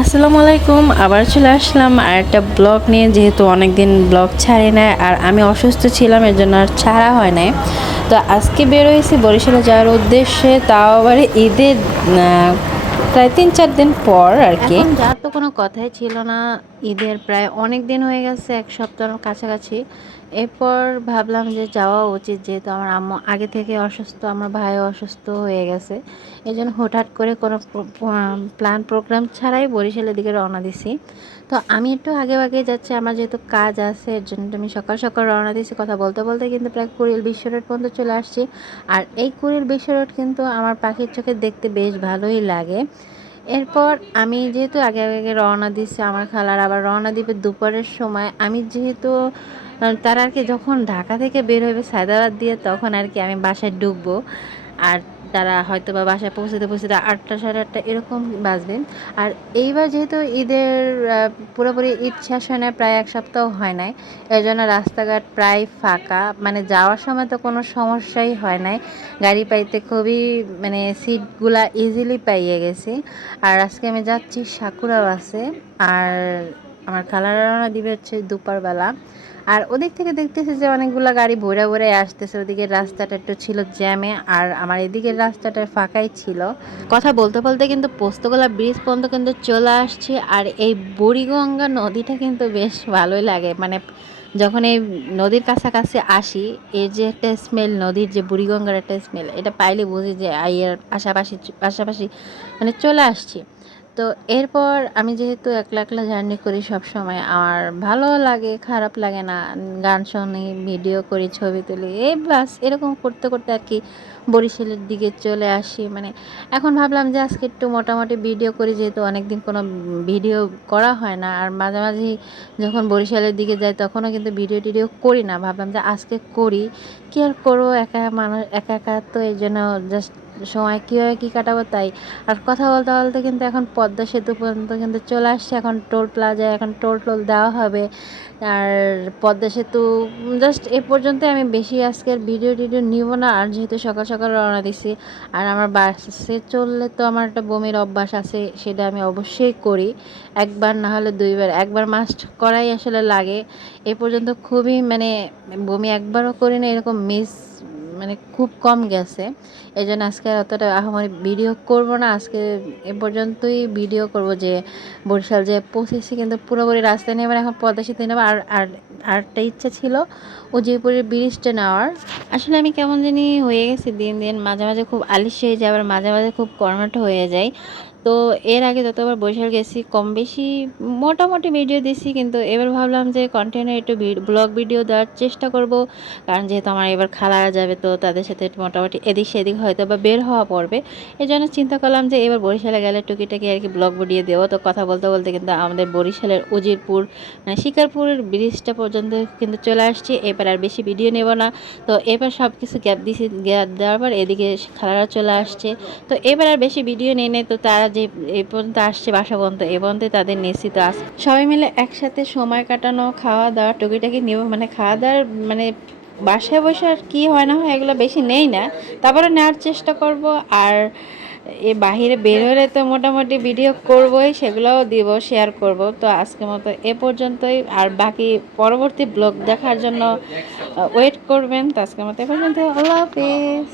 আসসালামু আলাইকুম। আবার চলে আসলাম আর একটা ব্লগ নিয়ে, যেহেতু অনেক দিন ব্লগ ছাড়ি না আর আমি অসুস্থ ছিলাম, এর জন্য আর ছাড়া হয় নাই। তো আজকে বের হয়েছি বরিশালে যাওয়ার উদ্দেশ্যে, তাও আবার ঈদের প্রায় 3-4 দিন পর আর কি। এখন যার তো কোনো কথাই ছিল না, ঈদের প্রায় অনেক দিন হয়ে গেছে, এক সপ্তাহের কাছাকাছি। এরপর ভাবলাম যে যাওয়া উচিত, যেহেতু আমার আম্মু আগে থেকে অসুস্থ, আমার ভাইও অসুস্থ হয়ে গেছে। এই জন্য হুটহাট করে কোনো প্ল্যান প্রোগ্রাম ছাড়াই বরিশালের দিকে রওনা দিছি। তো আমি একটু আগে আগে যাচ্ছি, আমার যেহেতু কাজ আছে, এর জন্য আমি সকাল সকাল রওনা দিছি। কথা বলতে বলতে কিন্তু প্রায় কুড়িল বিশ্ব রোড পর্যন্ত চলে আসছি। আর এই কুড়িল বিশ্ব রোড কিন্তু আমার পাখির চোখে দেখতে বেশ ভালোই লাগে। এরপর আমি যেহেতু আগে আগে রওনা দিচ্ছি, আমার খালার আবার রওনা দিবে দুপুরের সময়। আমি যেহেতু তারা আর কি যখন ঢাকা থেকে বের হবে সায়দাবাদ দিয়ে, তখন আর কি আমি বাসায় ঢুকবো। আর তারা হয়তো বা বাসায় পৌঁছতে পৌঁছতে 8টা সাড়ে 8টা এরকম বাজবে। আর এইবার যেহেতু ঈদের পুরোপুরি ঈদ শেষ হয় না, প্রায় এক সপ্তাহ হয় নাই, এর জন্য রাস্তাঘাট প্রায় ফাঁকা। মানে যাওয়ার সময় তো কোনো সমস্যাই হয় নাই, গাড়ি পাইতে খুবই মানে সিটগুলা ইজিলি পাইয়ে গেছি। আর আজকে আমি যাচ্ছি সাকুরা বাসে। আর আমার খালারা রওনা দিবে হচ্ছে দুপুরবেলা। আর ওদিক থেকে দেখতেছি যে অনেকগুলো গাড়ি ভরে ভরে আসতেছে, ওদিকের রাস্তাটা একটু ছিল জ্যামে, আর আমার এদিকের রাস্তাটা ফাঁকাই ছিল। কথা বলতে বলতে কিন্তু পোস্তগোলা ব্রিজ পর্যন্ত কিন্তু চলে আসছে। আর এই বুড়িগঙ্গা নদীটা কিন্তু বেশ ভালোই লাগে, মানে যখন এই নদীর কাছাকাছি আসি, এর যে একটা স্মেল, নদীর যে বুড়িগঙ্গার একটা স্মেল, এটা পাইলে বুঝি যে এর পাশাপাশি পাশাপাশি মানে চলে আসছি। তো এরপর আমি যেহেতু একলা একলা জার্নি করি সব সময়, আমার ভালো লাগে, খারাপ লাগে না। গান শুনি, ভিডিও করি, ছবি তুলি, এই বাস এরকম করতে করতে আর কি বরিশালের দিকে চলে আসি। মানে এখন ভাবলাম যে আজকে একটু মোটামুটি ভিডিও করি, যেহেতু অনেকদিন কোনো ভিডিও করা হয় না। আর মাঝে মাঝে যখন বরিশালের দিকে যাই তখনও কিন্তু ভিডিও টিডিও করি না, ভাবলাম যে আজকে করি। কি আর করবো, একা মানুষ, একা একা, তো এই জন্য জাস্ট সময় কীভাবে কী কাটাবো তাই। আর কথা বলতে বলতে কিন্তু এখন পদ্মা সেতু পর্যন্ত কিন্তু চলে আসছে। এখন টোল প্লাজায় এখন টোল টোল দেওয়া হবে। আর পদ্মা সেতু জাস্ট এ পর্যন্তই। আমি বেশি আজকের ভিডিও টিডিও নিব না, আর যেহেতু সকাল সকাল রওনা দিছি। আর আমার বাসে চললে তো আমার একটা বমির অভ্যাস আছে, সেটা আমি অবশ্যই করি। একবার না হলে দুইবার, একবার মাস্ট করাই আসলে লাগে। এ পর্যন্ত খুবই মানে বমি একবারও করি না, এরকম মিস মানে খুব কম গেছে। এই জন্য আজকে অতটা আহামরি ভিডিও করব না। আজকে এ পর্যন্তই ভিডিও করব যে বরিশাল যে পৌঁছেছি, কিন্তু পুরোপুরি রাস্তায় নেবার, এখন পদ্মা সেতু নেবো। আরেকটা ইচ্ছা ছিল উজিরপুরের ব্রিজটা নেওয়ার। আসলে আমি কেমন জানি হয়ে গেছি দিন দিন, মাঝে মাঝে খুব আলসি হয়ে যায়, আবার মাঝে মাঝে খুব কর্মঠ হয়ে যায়। তো এর আগে যতবার বরিশাল গেছি কম বেশি মোটামুটি ভিডিও দিছি, কিন্তু এবার ভাবলাম যে কন্টেন্টে একটু ব্লগ ভিডিও দেওয়ার চেষ্টা করব। কারণ যেহেতু আমার এবার খালারা যাবে, তো তাদের সাথে মোটামুটি এদিক সেদিক হয়তো বা বের হওয়া পড়বে। এই জন্য চিন্তা করলাম যে এবার বরিশালে গেলে টুকিটাকি আর কি ব্লগ ভিডিও দেবো। তো কথা বলতে বলতে কিন্তু আমাদের বরিশালের উজিরপুর মানে শিকারপুরের ব্রিজটা পর্যন্ত কিন্তু চলে আসছি। এবার আর বেশি ভিডিও নেব না। তো এবার সব কিছু গ্যাপ দিছি, গ্যাপ দেওয়ার পর এদিকে খালারা চলে আসছে। তো এবার আর বেশি ভিডিও নেই নেই, তো তারা যে এই পর্যন্ত আসছে বাসা পর্যন্ত, এ পর্যন্ত তাদের নেছি। তো সবাই মিলে একসাথে সময় কাটানো, খাওয়া দাওয়া টুকিটাকি নেব, মানে খাওয়া দাওয়ার মানে বাসায় বসে আর কী হয় না হয় এগুলো বেশি নেই না, তারপরে নেওয়ার চেষ্টা করব। আর এ বাহিরে বের হলে তো মোটামুটি ভিডিও করবই, সেগুলোও দিব, শেয়ার করব। তো আজকের মতো এ পর্যন্তই, আর বাকি পরবর্তী ব্লগ দেখার জন্য ওয়েট করবেন। তো আজকের মতো এ পর্যন্ত, আল্লাহ হাফিজ।